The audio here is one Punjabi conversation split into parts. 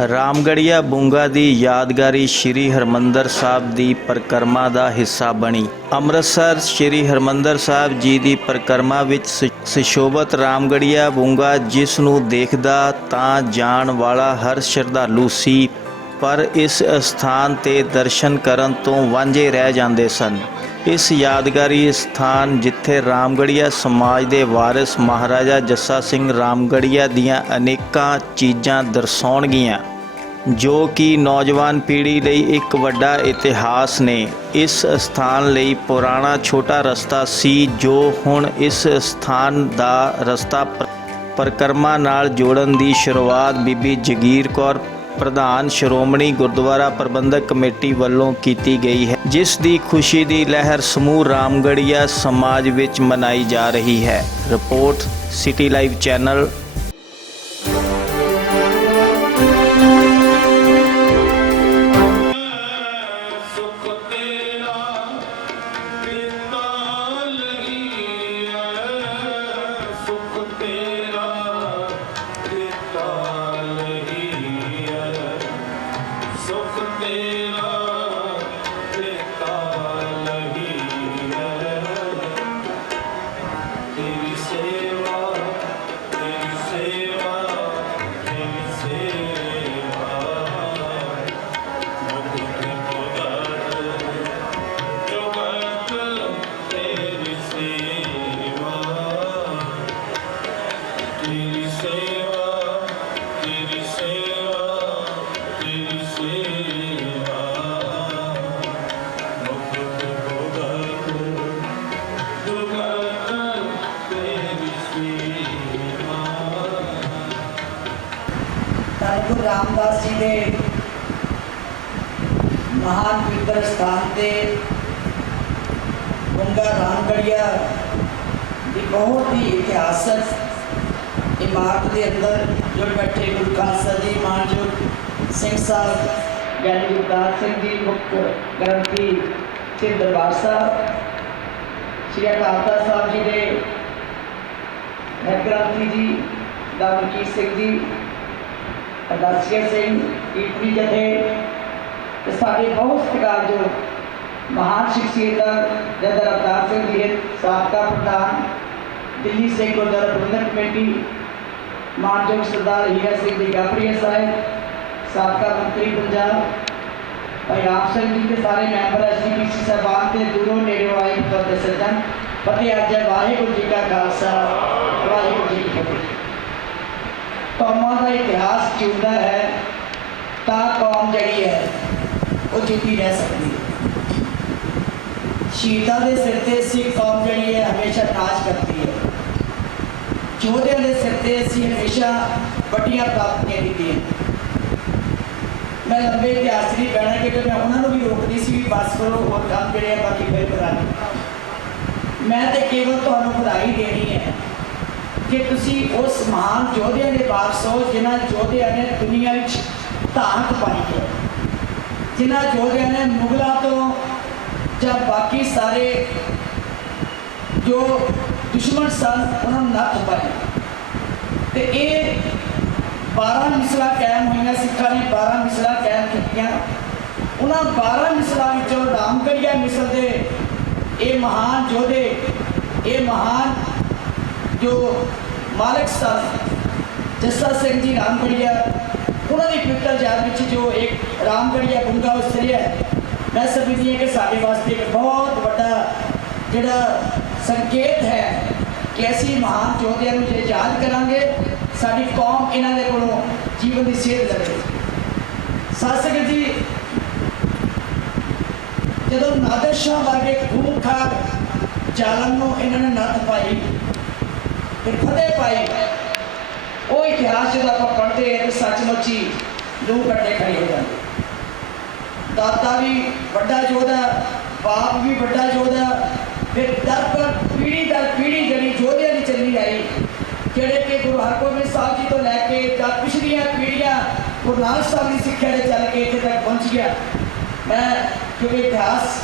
ਰਾਮਗੜ੍ਹੀਆ ਬੁੰਗਾ ਦੀ ਯਾਦਗਾਰੀ ਸ਼੍ਰੀ ਹਰਿਮੰਦਰ ਸਾਹਿਬ ਦੀ ਪਰਿਕਰਮਾ ਦਾ ਹਿੱਸਾ ਬਣੀ। ਅੰਮ੍ਰਿਤਸਰ ਸ਼੍ਰੀ ਹਰਿਮੰਦਰ ਸਾਹਿਬ ਜੀ ਦੀ ਪਰਿਕਰਮਾ ਵਿੱਚ ਸੁਸ਼ੋਭਿਤ ਰਾਮਗੜ੍ਹੀਆ ਬੁੰਗਾ, ਜਿਸ ਨੂੰ ਦੇਖਦਾ ਤਾਂ ਜਾਣ ਵਾਲਾ ਹਰ ਸ਼ਰਧਾਲੂ ਸੀ, ਪਰ ਇਸ ਸਥਾਨ 'ਤੇ ਦਰਸ਼ਨ ਕਰਨ ਤੋਂ ਵਾਂਝੇ ਰਹਿ ਜਾਂਦੇ ਸਨ। ਇਸ ਯਾਦਗਾਰੀ ਸਥਾਨ ਜਿੱਥੇ ਰਾਮਗੜ੍ਹੀਆ ਸਮਾਜ ਦੇ ਵਾਰਿਸ ਮਹਾਰਾਜਾ ਜੱਸਾ ਸਿੰਘ ਰਾਮਗੜ੍ਹੀਆ ਦੀਆਂ ਅਨੇਕਾਂ ਚੀਜ਼ਾਂ ਦਰਸਾਉਣਗੀਆਂ, ਜੋ ਕਿ ਨੌਜਵਾਨ ਪੀੜ੍ਹੀ ਲਈ ਇੱਕ ਵੱਡਾ ਇਤਿਹਾਸ ਨੇ। ਇਸ ਸਥਾਨ ਲਈ ਪੁਰਾਣਾ ਛੋਟਾ ਰਸਤਾ ਸੀ, ਜੋ ਹੁਣ ਇਸ ਸਥਾਨ ਦਾ ਰਸਤਾ ਪਰਿਕਰਮਾ ਨਾਲ ਜੋੜਨ ਦੀ ਸ਼ੁਰੂਆਤ ਬੀਬੀ ਜਗੀਰ ਕੌਰ, ਪ੍ਰਧਾਨ ਸ਼੍ਰੋਮਣੀ ਗੁਰਦੁਆਰਾ ਪ੍ਰਬੰਧਕ ਕਮੇਟੀ ਵੱਲੋਂ ਕੀਤੀ ਗਈ ਹੈ, ਜਿਸ ਦੀ ਖੁਸ਼ੀ ਦੀ ਲਹਿਰ ਸਮੂਹ ਰਾਮਗੜ੍ਹੀਆ ਸਮਾਜ ਵਿੱਚ ਮਨਾਈ ਜਾ ਰਹੀ ਹੈ। Report city live channel. गुरु रामदास जी के महान पवित्र स्थान से बूंगा रामगढ़िया की बहुत ही इतिहासक इमारत के अंदर जो बैठे गुरु खालसा जी मानयोग सिंह साहब ज्ञानी गुरदास सिंह जी मुख्य ग्रंथी श्री दरबार साहब, श्री अकाल तख्त साहब जी के हेड ग्रंथी जी दामनजीत सिंह जी, अरदासिया सिंह, कीर्तनी जथे, साढ़े बहुत सत्कार जो महान शख्सियत जदर अवतार सिंह जी साबका प्रधान दिल्ली से गुरुद्वारा प्रबंधक कमेटी, मानयोग सरदार हीरा सिंह जी गाफड़िया साहब, साबका मंत्री पंजाब भाई राम सिंह जी के सारे मैंबर SGPC साहबान के दूरों नेड़े आए बंदे सज्जन फतेह अज वाहिगुरू जी का खालसा वाहिगुरू जी की फतेह। कौमां का इतिहास जिंदा है तो कौम जड़ी है वो जिंदी रह सकती है। शहीदों के सिर ते सिख कौम जड़ी है हमेशा नाच करती है। योद्धियों के सिर ते असीं हमेशा वड्डियां प्राप्तियां कीतियां। मैं लंबे इतिहास नहीं कहना क्योंकि मैं उन्होंने भी रोकती सी भी बस करो और काम जड़े बाकी फिर करा। मैं तो केवल तुहानूं बधाई देनी है कि तुसी उस महान योद्धिया के वारस हो जिन्होंने योद्धिया ने दुनिया ताकत पाई है, जिन्होंने योद्धिया ने मुगलों तो जब बाकी सारे जो दुश्मन सन उन्होंने नत्थ पाई। तो ये 12 मिसलां कायम हुई, सिखा ने 12 मिसलां कायम कीतियां। उन्होंने 12 मिसलां विचों रामगढ़िया मिसल के ये महान योद्धे, ये महान जो मालिक सन जस्सा सिंह जी रामगढ़िया, उन्होंने पवित्र याद में जो एक रामगढ़िया बूंगा उतरिया है, मैं समझती हूँ कि साढ़े वास्ते एक बहुत बड़ा जोड़ा संकेत है कि असी महान योद्धिया जो याद करांगे साड़ी कौम इन्होंने को जीवन की सेध लगे। शासक जी जो नादिर शाह वर्गे खूंखार जालम को इन्होंने नत्थ पाई, फिर फतेह पाई, वो इतिहास जो आप पढ़ते हैं तो सचमुच ही लू कट्टे खड़े हो जाते। दाता भी बड़ा योद्धा, बाप भी बड़ा योद्धा, फिर दर पर पीढ़ी दर पीढ़ी जी योद्धिया की चली आई, जोड़े कि गुरु हरगोबिंद साहब जी तो लैके जब पिछलियां पीढ़ियां गुरु नानक साहब की सिक्ख्या ने चल के इतने तक पहुँच गया। मैं क्योंकि इतिहास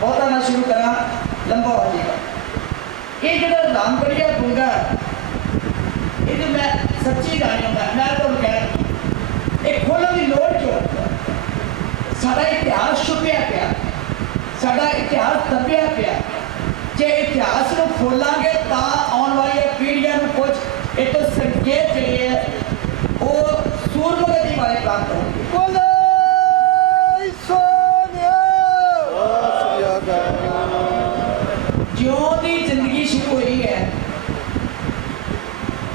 बहुता ना शुरू करा लंबा हो जाएगा। ये जो रामगढ़िया बूंगा ये जो मैं सच्ची गानी मैं तो कह एक खोलो ਸਾਡਾ ਇਤਿਹਾਸ ਦੱਬਿਆ ਪਿਆ। ਜੇ ਇਤਿਹਾਸ ਨੂੰ ਖੋਲਾਂਗੇ ਤਾਂ ਆਉਣ ਵਾਲੀਆਂ ਪੀੜ੍ਹੀਆਂ ਨੂੰ ਕੁਝ ਇਹ ਤੋਂ ਸੰਕੇਤ ਜਿਹੜੇ ਹੈ ਉਹ ਸੂਰਮਗਤੀ ਵਾਲੇ ਪ੍ਰਾਪਤ ਹੋਣਗੇ। ਜਿਉਂ ਦੀ ਜ਼ਿੰਦਗੀ ਸ਼ੁਰੂ ਹੋਈ ਹੈ,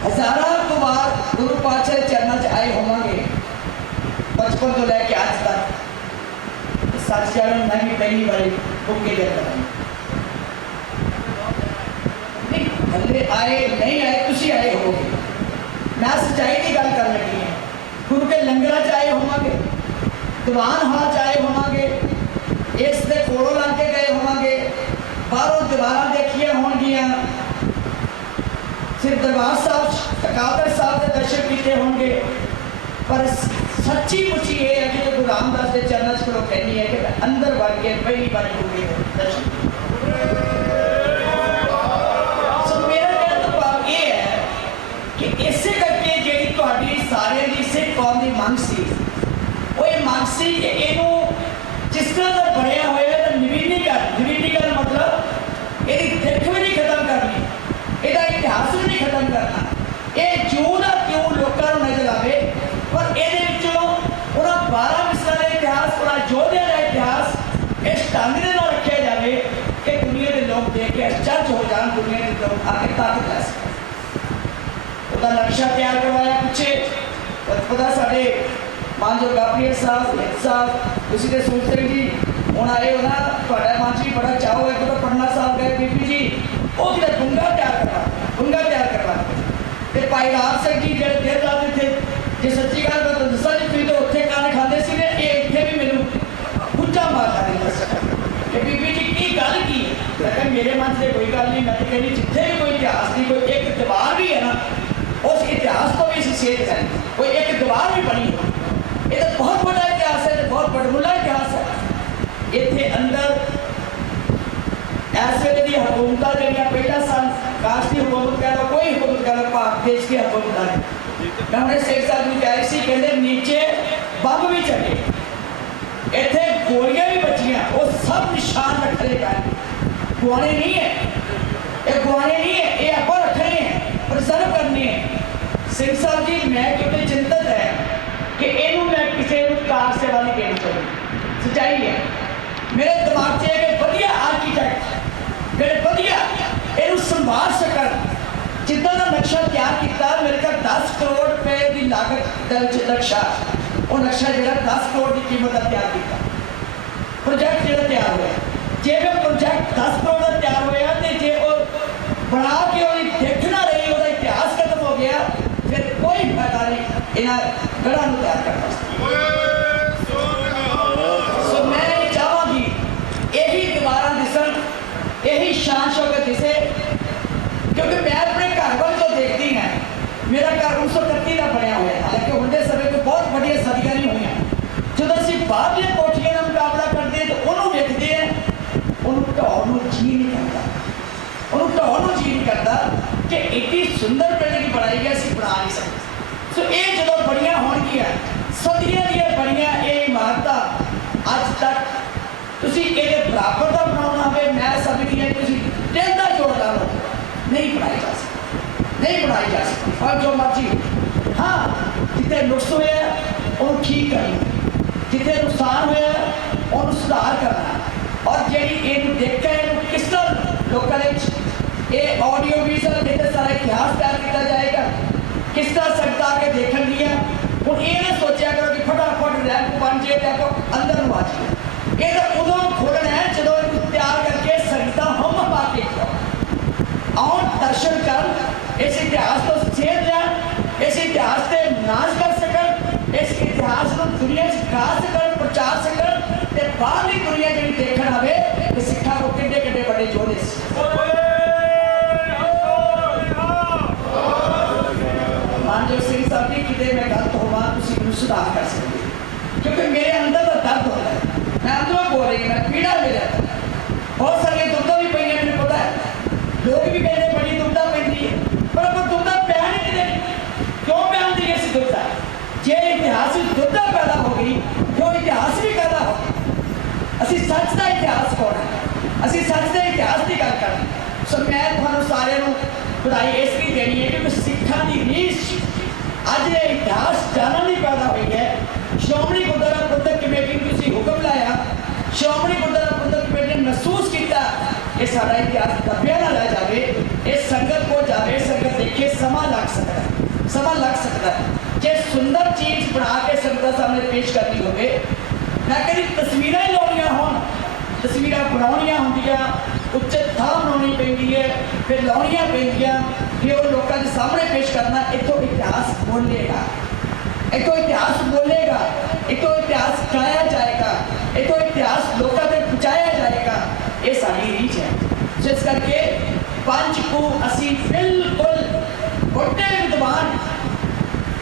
ਹਜ਼ਾਰਾਂ ਕੁ ਵਾਰ ਗੁਰੂ ਪਾਤਸ਼ਾਹ ਦੇ ਚਰਨਾਂ 'ਚ ਆਏ ਹੋਵਾਂਗੇ, ਬਚਪਨ ਤੋਂ ਲੈ ਕੇ ਅੱਜ ਤੱਕ। ਸੱਚ ਜਾਣੋ ਮੈਂ ਵੀ ਪਹਿਲੀ ਵਾਰੀ ਭੁੱਖੇ ਦੇ ਕਰਾਂਗਾ ਨਹੀਂ ਹੱਲੇ ਆਏ ਨਹੀਂ ਆਏ, ਤੁਸੀਂ ਆਏ ਹੋਵੋਗੇ। ਮੈਂ ਸੱਚਾਈ ਦੀ ਗੱਲ ਕਰਨ ਲੱਗੀ ਹਾਂ। ਗੁਰੂ ਕੇ ਲੰਗਰਾਂ 'ਚ ਆਏ ਹੋਵਾਂਗੇ, ਦੀਵਾਨ ਹਾਲ 'ਚ ਆਏ ਹੋਵਾਂਗੇ, ਇਸ ਦੇ ਕੋਲੋਂ ਲੰਘ ਕੇ ਗਏ ਹੋਵਾਂਗੇ, ਬਾਹਰੋਂ ਦੀਵਾਰਾਂ ਦੇਖੀਆਂ ਹੋਣਗੀਆਂ, ਸਿਰ ਦਰਬਾਰ ਸਾਹਿਬ ਅਕਾਲ ਸਾਹਿਬ ਦੇ ਦਰਸ਼ਨ ਕੀਤੇ ਹੋਣਗੇ। ਪਰ ਸੱਚੀ ਮੁੱਚੀ ਇਹ ਹੈ ਕਿ ਜੋ ਗੁਰੂ ਰਾਮਦਾਸ ਦੇ ਚਰਨਾਂ 'ਚ ਕੋਲੋਂ ਕਹਿੰਦੀ ਹੈ ਕਿ ਮੈਂ ਅੰਦਰ ਵੜ ਕੇ ਪਹਿਲੀ ਵਾਰੀ ਗੁਰੂ ਦੇ ਦਰਸ਼ਨ ਸੋ ਮੇਰਾ ਕਹਿਣ ਦਾ ਭਾਵ ਇਹ ਹੈ ਕਿ ਇਸੇ ਕਰਕੇ ਜਿਹੜੀ ਤੁਹਾਡੀ ਸਾਰਿਆਂ ਦੀ ਸਿੱਖ ਕੌਮ ਦੀ ਮੰਗ ਸੀ, ਉਹ ਇਹ ਮੰਗ ਸੀ ਕਿ ਇਹਨੂੰ ਜਿਸ ਤਰ੍ਹਾਂ ਦਾ ਬਣਿਆ ਹੋਇਆ ਤਾਂ ਨਵੀਨੀਕਰਨ ਮਤਲਬ ਇਹਦੀ ਦਿੱਖ ਵੀ ਨਹੀਂ ਖਤਮ ਕਰਨੀ, ਇਹਦਾ ਇਤਿਹਾਸ ਵੀ ਨਹੀਂ ਖਤਮ ਕਰਨਾ। ਇਹ ਜਿਉਂ ਦਾ ਕਿਉਂ ਲੋਕਾਂ ਨੂੰ ਨਜ਼ਰ ਆਵੇ, ਪਰ ਇਹਦੇ ਵਿੱਚੋਂ ਉਹਨਾਂ 12 ਮਿਸਲਾਂ ਦਾ ਇਤਿਹਾਸ, ਉਹਨਾਂ ਯੋਧਿਆਂ ਦਾ ਇਤਿਹਾਸ ਇਸ ਢੰਗ ਦੇ ਨਾਲ ਰੱਖਿਆ ਜਾਵੇ ਕਿ ਦੁਨੀਆ ਦੇ ਲੋਕ ਦੇਖ ਕੇ ਅਚਰਜ ਹੋ ਜਾਣ, ਦੁਨੀਆ ਦੇ ਲੋਕ ਆ ਕੇ ਤਾਕਤ ਲੈ ਸਕਣ। ਉਹਦਾ ਨਕਸ਼ਾ ਤਿਆਰ ਕਰਵਾਇਆ ਪਿੱਛੇ ਪਤਾ ਸਾਡੇ ਮਾਨਯੋਗ ਗਾਪਰੀਆ ਸਾਹਿਬ ਤੁਸੀਂ ਦੇ ਸੂਚ ਸਿੰਘ ਜੀ ਹੁਣ ਆਏ ਹੋ ਨਾ, ਤੁਹਾਡਾ ਮਨ 'ਚ ਵੀ ਬੜਾ ਚਾਅ ਹੋਇਆ ਕਿ ਪਟਨਾ ਸਾਹਿਬ ਗਏ ਬੀਬੀ ਜੀ, ਉਹ ਕਿਤੇ ਗੁੰਗਾ ਤਿਆਰ ਕਰਵਾ ਤੇ ਭਾਈ ਰਾਜ ਸਿੰਘ ਜੀ ਜਿਹੜੇ ਦੇਰ ਰਾਤ ਇੱਥੇ, ਜੇ ਸੱਚੀ ਗੱਲ ਮੈਂ ਤੁਹਾਨੂੰ ਦੱਸਾਂ ਜੀ, ਤੁਸੀਂ ਤਾਂ ਉੱਥੇ ਖਾਣੇ ਖਾਂਦੇ ਸੀ ਨੇ, ਇਹ ਇੱਥੇ ਵੀ ਮੈਨੂੰ ਪੁੱਛਾ ਮਾਰਦਾ ਨਹੀਂ ਕਿ ਬੀਬੀ ਜੀ ਕੀ ਗੱਲ ਕੀ ਹੈ। ਮੈਂ ਕਿਹਾ ਮੇਰੇ ਮਨ 'ਚ ਕੋਈ ਗੱਲ ਨਹੀਂ, ਮੈਂ ਤਾਂ ਕਹਿੰਦੀ ਜਿੱਥੇ ਵੀ ਕੋਈ ਇਤਿਹਾਸ ਦੀ ਕੋਈ ਇੱਕ ਦੀਵਾਰ ਵੀ ਹੈ ਨਾ, ਉਸ ਇਤਿਹਾਸ ਤੋਂ ਵੀ ਅਸੀਂ ਸੇਧ ਕरें, ਕੋਈ ਇੱਕ ਦੀਵਾਰ ਵੀ ਬਣੀ ਹੋ। ਇਹ ਤਾਂ ਬਹੁਤ ਵੱਡਾ ਇਤਿਹਾਸ ਹੈ, ਬਹੁਤ ਵੱਡਮੁੱਲਾ ਇਤਿਹਾਸ ਹੈ। ਇੱਥੇ ਅੰਦਰ ਇਸ ਵੇਲੇ ਦੀ ਹਕੂਮਤਾਂ ਜਿਹੜੀਆਂ ਪਹਿਲਾਂ ਸਨ, ਕਾਸ਼ ਦੀ ਹਕੂਮਤ ਕਹਿ ਲਓ, ਕੋਈ ਹਕੂਮਤ ਕਹਿ ਲਓ, ਭਾਰਤ ਦੇਸ਼ ਦੀ ਹਕੂਮਤਾਂ ਨੇ। ਮੈਂ ਹੁਣੇ ਸ਼ੇਖ ਸਾਹਿਬ ਨੂੰ ਕਹਿ ਰਹੀ ਸੀ, ਕਹਿੰਦੇ ਨੀਚੇ ਬੰਬ ਵੀ ਚੱਲੇ, ਇੱਥੇ ਗੋਲੀਆਂ ਵੀ ਬਚੀਆਂ, ਉਹ ਸਭ ਨਿਸ਼ਾਨ ਰੱਖਣੇ ਪੈਣ। ਗੁਆਣੇ ਨਹੀਂ ਹੈ, ਇਹ ਗੁਆਣੇ ਨਹੀਂ ਹੈ, ਇਹ ਆਪਾਂ ਰੱਖਣੇ ਹੈ, ਪ੍ਰਜ਼ਰਵ ਕਰਨੇ ਹੈ। ਸਿੰਘ ਸਾਹਿਬ ਜੀ ਮੈਂ ਕਿਉਂਕਿ ਚਿੰਤਤ ਹੈ ਕਿ ਇਹਨੂੰ ਮੈਂ ਕਿਸੇ ਨੂੰ ਕਾਰ ਸੇਵਾ ਨਹੀਂ ਦੇਣੀ ਚਾਹੁੰਦੀ। ਸੱਚਾਈ ਹੈ ਮੇਰੇ ਦਿਮਾਗ 'ਚ ਹੈ ਕਿ ਵਧੀਆ ਆਰਕੀਟੈਕਟ ਜਿਹੜੇ ਵਧੀਆ ਇਹਨੂੰ ਸੰਭਾਲ ਸਕਣ, ਜਿੱਦਾਂ ਦਾ ਨਕਸ਼ਾ ਤਿਆਰ ਕੀਤਾ, ਮੇਰੇ ਕੋਲ 10 ਕਰੋੜ ਰੁਪਏ ਦੀ ਲਾਗਤ ਦੇ ਵਿੱਚ ਨਕਸ਼ਾ, ਉਹ ਨਕਸ਼ਾ ਜਿਹੜਾ 10 ਕਰੋੜ ਦੀ ਕੀਮਤ ਦਾ ਤਿਆਰ ਕੀਤਾ, ਪ੍ਰੋਜੈਕਟ ਜਿਹੜਾ ਤਿਆਰ ਹੋਇਆ, ਜੇ ਉਹ ਪ੍ਰੋਜੈਕਟ 10 ਕਰੋੜ ਦਾ ਤਿਆਰ ਹੋਇਆ ਤੇ ਜੇ ਉਹ ਬਣਾ ਕੇ ਉਹਦੀ ਦੇਖ ਨਾ ਰਹੀ, ਉਹਦਾ ਇਤਿਹਾਸ ਖਤਮ ਹੋ ਗਿਆ, ਫਿਰ ਕੋਈ ਫਾਇਦਾ ਨਹੀਂ ਇਹਨਾਂ ਗੜ੍ਹਾਂ ਨੂੰ ਤਿਆਰ ਕਰਨ ਵਾਸਤੇ। ਸੋ ਮੈਂ ਇਹ ਚਾਹਾਂਗੀ ਇਹੀ ਦੀਵਾਰਾਂ ਦਿਸਣ, ਇਹੀ ਸ਼ਾਨ ਸ਼ੌਕਤ ਦਿਸੇ, ਕਿਉਂਕਿ ਮੈਂ ਆਪਣੇ ਘਰ ਵੱਲ ਤੋਂ ਦੇਖਦੀ ਹਾਂ। ਮੇਰਾ ਘਰ 1931 ਦਾ ਬਣਿਆ ਹੋਇਆ, ਹਾਲਾਂਕਿ ਹੁਣ ਦੇ ਸਮੇਂ ਵਿੱਚ ਬਹੁਤ ਵੱਡੀਆਂ ਸਦੀਆਂ ਨਹੀਂ ਹੋਈਆਂ। ਜਦੋਂ ਅਸੀਂ ਬਾਹਰਲੀਆਂ ਕੋਠੀਆਂ ਦਾ ਮੁਕਾਬਲਾ ਕਰਦੇ ਤਾਂ ਉਹਨੂੰ ਵੇਖਦੇ ਹਾਂ, ਉਹਨੂੰ ਢਾਉਣ ਨੂੰ ਜੀ ਨਹੀਂ ਕਰਦਾ, ਉਹਨੂੰ ਢਾਉਣ ਨੂੰ ਜੀ ਨਹੀਂ ਕਰਦਾ ਕਿ ਇੱਡੀ ਸੁੰਦਰ ਬਿਲਡਿੰਗ ਬਣਾਈ ਗਈ, ਅਸੀਂ ਬਣਾ ਨਹੀਂ ਸਕਦੇ। ਸੋ ਇਹ ਜਦੋਂ ਬਣੀਆਂ ਹੋਣਗੀਆਂ, ਸਦੀਆਂ ਦੀਆਂ ਬਣੀਆਂ ਇਹ ਇਮਾਰਤਾਂ, ਅੱਜ ਤੱਕ ਤੁਸੀਂ ਇਹਦੇ ਬਰਾਬਰ ਦਾ ਬਣਾਉਣਾ ਹੋਵੇ, ਮੈਂ ਸਮਝਦੀ ਹਾਂ ਤੁਸੀਂ ਦਿਲ ਦਾ ਜੋੜ ਲਾ ਲਓ, ਨਹੀਂ ਬਣਾਈ ਜਾ ਸਕਦੀ, ਨਹੀਂ ਬਣਾਈ ਜਾ ਸਕਦੀ। ਔਰ ਜੋ ਮਰਜ਼ੀ, ਹਾਂ ਜਿੱਥੇ ਨੁਕਸ ਹੋਇਆ ਉਹਨੂੰ ਠੀਕ ਕਰਨਾ, ਜਿੱਥੇ ਨੁਕਸਾਨ ਹੋਇਆ ਉਹਨੂੰ ਸੁਧਾਰ ਕਰਨਾ। ਔਰ ਜਿਹੜੀ ਇਹਨੂੰ ਦੇਖਿਆ, ਇਹਨੂੰ ਕਿਸ ਤਰ੍ਹਾਂ ਲੋਕਾਂ ਦੇ ਇਹ ਆਡੀਓ ਵਿਜ਼ੂਅਲ ਇਹਦੇ ਸਾਰਾ ਇਤਿਹਾਸ ਤਿਆਰ ਕੀਤਾ ਜਾਏਗਾ, ਕਿਸ ਤਰ੍ਹਾਂ ਸੰਗਤਾਂ ਆ ਕੇ ਦੇਖਣਗੀਆਂ। ਹੁਣ ਇਹ ਨਾ ਸੋਚਿਆ ਕਰੋ ਕਿ ਫਟਾਫਟ ਰੈਂਪ ਬਣ ਜੇ ਤੇ ਆਪਾਂ ਅੰਦਰ ਨੂੰ ਆ ਜਾਈਏ। ਇਹ ਤਾਂ ਉਦੋਂ ਖੋਲ੍ਹਣਾ ਹੈ ਜਦੋਂ ਇਹਨੂੰ ਤਿਆਰ ਕਰਕੇ ਸੰਗਤਾਂ ਹਮ ਪਾ ਕੇ ਆਉਣ, ਦਰਸ਼ਨ ਕਰਨ, ਇਸ ਇਤਿਹਾਸ ਤੋਂ ਸੇਧ ਲੈਣ, ਇਸ ਇਤਿਹਾਸ ਤੇ ਨਾਚ ਕਰ ਸਕਣ, ਇਸ ਇਤਿਹਾਸ ਨੂੰ ਦੁਨੀਆ 'ਚ ਗਾ ਸਕਣ, ਪ੍ਰਚਾਰ ਸਕਣ, ਤੇ ਬਾਹਰਲੀ ਦੁਨੀਆ ਜਿਹੜੀ ਦੇਖਣ ਆਵੇ ਕਿ ਸਿੱਖਾਂ ਕੋਲ ਕਿੱਡੇ ਕਿੱਡੇ ਵੱਡੇ ਯੋਧੇ ਸੀ। ਮਾਨਯੋਗ ਸਿੰਘ ਸਾਹਿਬ ਜੀ, ਕਿਤੇ ਮੈਂ ਗਲਤ ਹੋਵਾਂ ਤੁਸੀਂ ਮੈਨੂੰ ਸੁਧਾਰ ਕਰ ਸਕਦੇ ਹੋ, ਕਿਉਂਕਿ ਮੇਰੇ ਅੰਦਰ ਦਾ ਦਰਦ ਹੁੰਦਾ ਹੈ, ਮੈਂ ਅੰਦਰੋਂ ਬੋਲ ਰਹੀ ਹਾਂ, ਮੈਂ ਪੀੜਾ ਮਿਲਿਆ, ਬਹੁਤ ਸਾਰੀਆਂ ਦੁੱਧਾਂ ਵੀ ਪਈਆਂ, ਮੈਨੂੰ ਪਤਾ ਹੈ। ਲੋਕ ਵੀ ਕਹਿੰਦੇ ਬੜੀ ਦੁੱਧਾਂ ਪੈਂਦੀ ਹੈ, ਪਰ ਆਪਾਂ ਦੁੱਧਾਂ ਪੈਣ ਨਹੀਂ ਦਿੰਦੇ। ਕਿਉਂ ਪੈਣ ਦੀ ਅਸੀਂ ਦੁੱਧਾਂ? ਜੇ ਇਤਿਹਾਸ ਵਿੱਚ ਦੁੱਧਾਂ ਪੈਦਾ ਹੋ ਗਈ, ਜੋ ਇਤਿਹਾਸ ਵੀ ਪੈਦਾ ਹੋ, ਅਸੀਂ ਸੱਚ ਦਾ ਇਤਿਹਾਸ ਪਾਉਣਾ। सो मैं तुहानू सारे नू बधाई इसलिए देनी है क्योंकि सिखा की रीस अज ये इतिहास जानने नहीं पैदा हुई है। श्रोमणी गुरुद्वारा प्रबंधक कमेटी ने तुसीं हुक्म लाया, श्रोमणी गुरुद्वारा प्रबंधक कमेटी ने महसूस किया कि साडा इतिहास दबिया ना रह जाए, इस संगत को जाए, संगत देखे, समा लग सकता है, समा लग सकता है। जे सुंदर चीज़ बना के संगत सामने पेश करनी हो, मैं कहती तस्वीरें ही लाउणियां होण, तस्वीर बनाउणियां होंदियां, उचित थां बनाउणी पैंदी है, फिर लाउणियां पैंदियां, फिर वो लोगों के सामने पेश करना। इतों इतिहास बोलेगा, इतों इतिहास बोलेगा, इतों इतिहास गाया जाएगा, इतों इतिहास लोगों तक पहुँचाया जाएगा। ये सारी रीच है। सो इस करके पंच को असी बिल्कुल बड़े विद्वान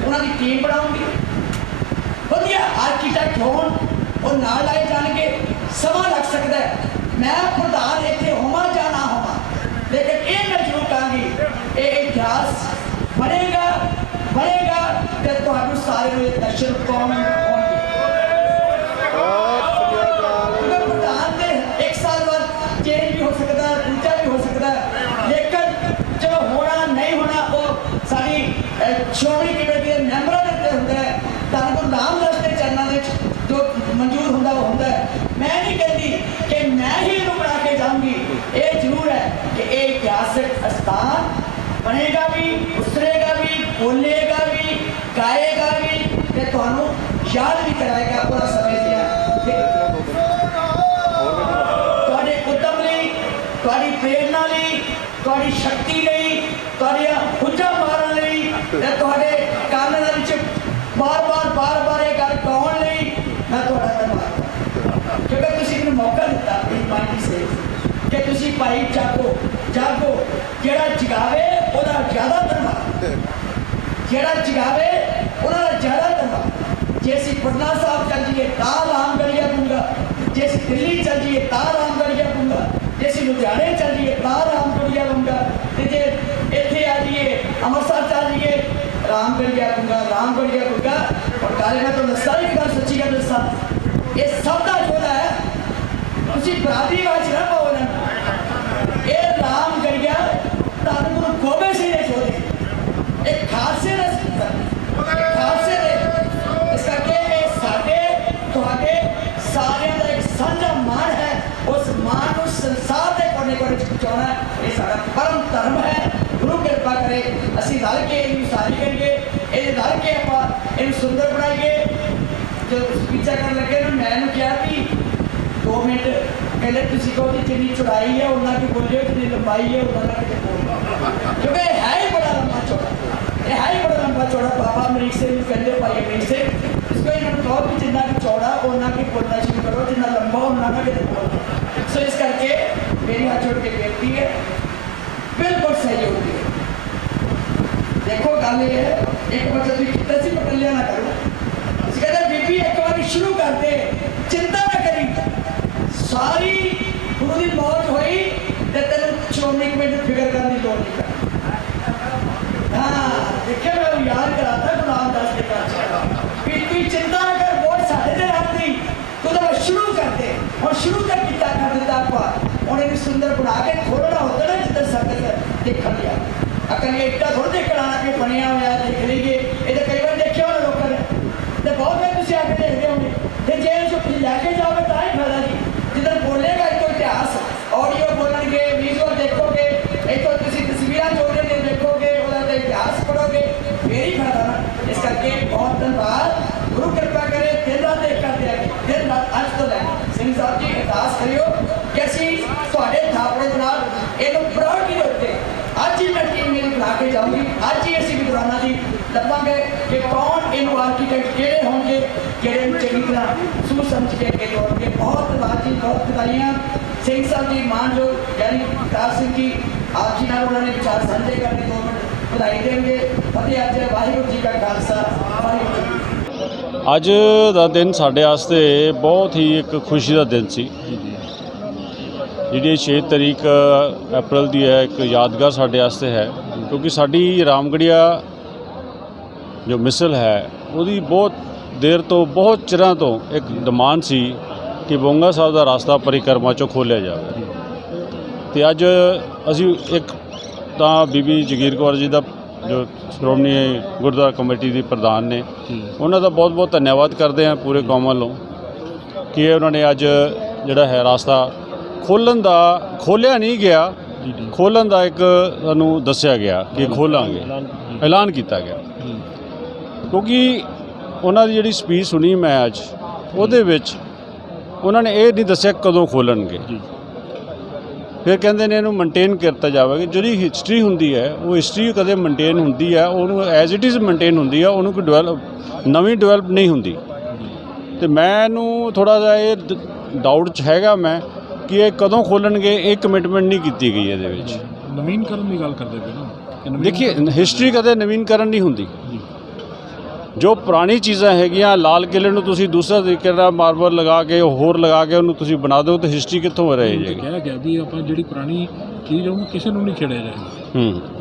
उन्होंने टीम बनाऊंगी, वधिया आर्कीटैक्ट होण और नाल लाए जाएंगे, समा लग सकता है। मैं प्रधान इतने होवा या ना होवा, लेकिन ये मैं जरूर कहूँगी ये इतिहास बनेगा, बनेगा तो तुहानू सारे नू ये दर्शन पाउणगे। प्रधान दे एक साल बाद चेंज भी हो सकता है, ऊंचा भी हो सकता है, लेकिन चलो होना नहीं होना वो सारी श्रोमणी कमेटी के मैंबरों के उत्ते हुंदा है। तुहानू को नाम दसते चरणों में जो मंजूर होंदा वो होंदा है। मैं नहीं कहती कि मैं ही इन्हू बना के जाऊंगी, ये जरूर है कि ये इतिहासक स्थान बनेगा भी, उसरेगा भी, बोलेगा भी, गाएगा भी, ते तुहानू याद भी कराएगा पूरा समय दिया। तुहाडे उद्यम लई, तुहाडी प्रेरणा लई, तुहाडी शक्ति लई, तुहाडियां हुज्जां मारन लई, ते तुहाडे कानां दे विच बार-बार ये गल कहण लई मैं तुहाडा धन्नवाद करदा। क्योंकि तुसीं मैनूं मौका दित्ता अपनी माइंड से कि तुसीं भाई जागो, जागो, जिहड़ा जगावे ਉਹਦਾ ਜ਼ਿਆਦਾ ਧੰਨਵਾਦ, ਜਿਹੜਾ ਜਗਾਵੇ ਉਹਨਾਂ ਦਾ ਜ਼ਿਆਦਾ ਧੰਨਵਾਦ। ਜੇ ਅਸੀਂ ਪਟਨਾ ਸਾਹਿਬ ਚੱਲ ਜਾਈਏ ਤਾਂ ਰਾਮਗੜੀਆ ਪੂੰਗਾ, ਜੇ ਅਸੀਂ ਦਿੱਲੀ ਚੱਲ ਜਾਈਏ ਤਾਂ ਰਾਮਗੜੀਆ ਪੂੰਗਾ, ਜੇ ਅਸੀਂ ਲੁਧਿਆਣੇ ਚੱਲ ਜਾਈਏ ਤਾਂ ਰਾਮਗੜੀਆ ਪੂੰਗਾ, ਤੇ ਜੇ ਇੱਥੇ ਆ ਜਾਈਏ ਅੰਮ੍ਰਿਤਸਰ ਚੱਲ ਜਾਈਏ ਰਾਮਗੜੀਆ ਪੂੰਗਾ, ਰਾਮਗੜੀਆ ਪੂੰਗਾ। ਔਰ ਕਾਲੇ ਮੈਂ ਤੁਹਾਨੂੰ ਦੱਸਾਂ ਇੱਕ ਗੱਲ ਸੱਚੀ ਗੱਲ ਦੱਸਾਂ, ਇਹ ਸਭ ਦਾ ਜੋੜਾ ਹੈ, ਤੁਸੀਂ ਬਰਾਦਰੀਵਾਦ 'ਚ ਨਾ ਪਾਓ ਨਾ, ਇਹ ਰਾਮਗੜੀਆ ਧੰਨ ਗੁਰੂ ਗੋਬਿੰਦ ਸਿੰਘ ਨੇ ਜੋੜੇ, ਇਹ ਖਾਲਸੇ ਦਾ ਖਾਲਸੇ ਦੇ। ਇਸ ਕਰਕੇ ਇਹ ਸਾਡੇ ਤੁਹਾਡੇ ਸਾਰਿਆਂ ਦਾ ਇੱਕ ਸਾਂਝਾ ਮਾਣ ਹੈ, ਉਸ ਮਾਣ ਨੂੰ ਸੰਸਾਰ ਦੇ ਕੋਨੇ-ਕੋਨੇ 'ਚ ਪਹੁੰਚਾਉਣਾ ਇਹ ਸਾਡਾ ਪਰਮ ਧਰਮ ਹੈ। ਗੁਰੂ ਕਿਰਪਾ ਕਰੇ ਅਸੀਂ ਰਲ ਕੇ ਇਹਨੂੰ ਸਾਰੀ ਕਰੀਏ, ਇਹ ਰਲ ਕੇ ਆਪਾਂ ਇਹਨੂੰ ਸੁੰਦਰ ਬਣਾਈਏ। जो स्पीचा कर लगे ना मैं क्या भी 2 मिनट कहले तुसी कहो कि जितनी चौड़ाई है उन्ना की बोलियो, जितनी लंबाई है उन्ना की बोलियो, क्योंकि है ही बड़ा लंबा चौड़ा, ये है ही बड़ा लंबा चौड़ा। बाबा अमरीक से भी कहते भाई अमरीक से इसको इन्होंने कहो कि जितना की चौड़ा उन्ना की बोलना शुरू करो, जितना लंबा उन्ना का कितने बोलो। सो इस करके मेरी हाथ जोड़ के बेनती है, बिल्कुल सही होती है। देखो गल ये है, एक बच्चा तुम कितना सी पटलिया ना करो, कहते बीबी एक बार शुरू करते, चिंता ना करी, सारी गुरु की मौज हुई तो तेन श्रोमणी कमेटी फिक्र करने की लोड़ नहीं। हाँ देखिए मैं याद कराता गुरु रामदास के पास भी तू चिंता ना कर, वोट साढ़े से आती तू तो शुरू करते और शुरू कर किया कर देता आप उन्हें भी सुंदर बना के थोड़ा होता ना जिधर संगत देख लिया अकल ये इतना थोड़ा देख आना कि बनिया हुआ देख लीजिए, ये तो कई बार देखे हो लोगों ने बहुत बार तुम आके देखते होंगे, तो जे लैके जाओगे तो ही फायदा जी, जिधर बोलेगा एक तो इतिहास ऑडियो बोलेंगे, वीडियो देखोगे, एक तो किसी तस्वीर जोड़ेंगे देखोगे, तो इतिहास पढ़ोगे, मेरी फायदा ना। इस करके बहुत धन्यवाद, गुरु कृपा करे दिन रात एक करते हैं, दिन रात अज तो लैंगे सिंह साहब जी अरदास करियो कि असी थोड़े थापड़े जनाब ये प्रायोरिटी देते अज ही मैं टीम मेरी बना के जाऊँगी, अज ही असी विद्वाना की लभांगे कि कौन इन आर्कीटैक्ट किहड़े होंगे जिहड़े चंगी तरह सूझ समझ के अगे दौड़ेंगे। बहुत धन्यवाद जी, बहुत बधाइयाँ सिंह साहब जी, मानयोग यानी प्रकाश सिंह जी आप जी नाल उन्होंने विचार साझे करने 2 मिनट बधाई देंगे। फतेह अज वाहिगुरू जी का खालसा वाहिगुरू जी। ਅੱਜ ਦਾ ਦਿਨ ਸਾਡੇ ਵਾਸਤੇ ਬਹੁਤ ਹੀ ਇੱਕ ਖੁਸ਼ੀ ਦਾ ਦਿਨ ਸੀ। ਜਿਹੜੀ 6 ਤਰੀਕ ਅਪ੍ਰੈਲ ਦੀ ਹੈ ਇੱਕ ਯਾਦਗਾਰ ਸਾਡੇ ਵਾਸਤੇ ਹੈ, ਕਿਉਂਕਿ ਸਾਡੀ ਰਾਮਗੜੀਆ ਜੋ ਮਿਸਲ ਹੈ ਉਹਦੀ ਬਹੁਤ ਦੇਰ ਤੋਂ ਬਹੁਤ ਚਿਰਾਂ ਤੋਂ ਇੱਕ ਡਿਮਾਂਡ ਸੀ ਕਿ ਬੋਂਗਾ ਸਾਹਿਬ ਦਾ ਰਸਤਾ ਪਰਿਕਰਮਾ 'ਚੋਂ ਖੋਲ੍ਹਿਆ ਜਾਵੇ। ਤੇ ਅੱਜ ਅਸੀਂ ਇੱਕ ਤਾਂ ਬੀਬੀ ਜਗੀਰ ਕੌਰ ਜੀ ਦਾ ਜੋ ਸ਼੍ਰੋਮਣੀ ਗੁਰਦੁਆਰਾ ਕਮੇਟੀ ਦੀ ਪ੍ਰਧਾਨ ਨੇ, ਉਹਨਾਂ ਦਾ ਬਹੁਤ ਬਹੁਤ ਧੰਨਵਾਦ ਕਰਦੇ ਹਾਂ ਪੂਰੇ ਕੌਮ ਵੱਲੋਂ ਕਿ ਉਹਨਾਂ ਨੇ ਅੱਜ ਜਿਹੜਾ ਹੈ ਰਾਸਤਾ ਖੋਲ੍ਹਿਆ ਨਹੀਂ ਗਿਆ, ਖੋਲ੍ਹਣ ਦਾ ਇੱਕ ਸਾਨੂੰ ਦੱਸਿਆ ਗਿਆ ਕਿ ਖੋਲ੍ਹਾਂਗੇ, ਐਲਾਨ ਕੀਤਾ ਗਿਆ। ਕਿਉਂਕਿ ਉਹਨਾਂ ਦੀ ਜਿਹੜੀ ਸਪੀਚ ਸੁਣੀ ਮੈਂ ਅੱਜ, ਉਹਦੇ ਵਿੱਚ ਉਹਨਾਂ ਨੇ ਇਹ ਨਹੀਂ ਦੱਸਿਆ ਕਦੋਂ ਖੋਲ੍ਹਣਗੇ। ਫਿਰ ਕਹਿੰਦੇ ਨੇ ਇਹਨੂੰ ਮੇਨਟੇਨ ਕੀਤਾ ਜਾਵੇਗਾ। ਜਿਹੜੀ ਹਿਸਟਰੀ ਹੁੰਦੀ ਹੈ ਉਹ ਹਿਸਟਰੀ ਕਦੇ ਮੇਨਟੇਨ ਹੁੰਦੀ ਹੈ, ਉਹਨੂੰ ਐਜ਼ ਇਟ ਇਜ਼ ਮੇਨਟੇਨ ਹੁੰਦੀ ਹੈ, ਉਹਨੂੰ ਕੋਈ ਨਵੀਂ ਡਿਵੈਲਪ ਨਹੀਂ ਹੁੰਦੀ। ਤੇ ਮੈਨੂੰ ਥੋੜ੍ਹਾ ਜਿਹਾ ਇਹ ਡਾਊਟ 'ਚ ਹੈਗਾ ਮੈਂ ਕਿ ਇਹ ਕਦੋਂ ਖੋਲ੍ਹਣਗੇ, ਇਹ ਕਮਿਟਮੈਂਟ ਨਹੀਂ ਕੀਤੀ ਗਈ ਇਹਦੇ ਵਿੱਚ। ਨਵੀਨਕਰਨ ਦੀ ਗੱਲ ਕਰਦੇ ਪਏ ਨਾ, ਦੇਖੀਏ ਹਿਸਟਰੀ ਕਦੇ ਨਵੀਨਕਰਨ ਨਹੀਂ ਹੁੰਦੀ। ਜੋ ਪੁਰਾਣੀ ਚੀਜ਼ਾਂ ਹੈਗੀਆਂ, ਲਾਲ ਕਿਲ੍ਹੇ ਨੂੰ ਤੁਸੀਂ ਦੂਸਰਾ ਤਰੀਕੇ ਨਾਲ ਮਾਰਬਲ ਲਗਾ ਕੇ ਹੋਰ ਲਗਾ ਕੇ ਉਹਨੂੰ ਤੁਸੀਂ ਬਣਾ ਦਿਓ ਤਾਂ ਹਿਸਟਰੀ ਕਿੱਥੋਂ ਰਹੇ ਜਾਏਗੀ। ਕਿਹਾ ਗਿਆ ਵੀ ਆਪਾਂ ਜਿਹੜੀ ਪੁਰਾਣੀ ਚੀਜ਼ ਉਹਨੂੰ ਕਿਸੇ ਨੂੰ ਨਹੀਂ ਛੇੜਿਆ ਜਾਏਗਾ।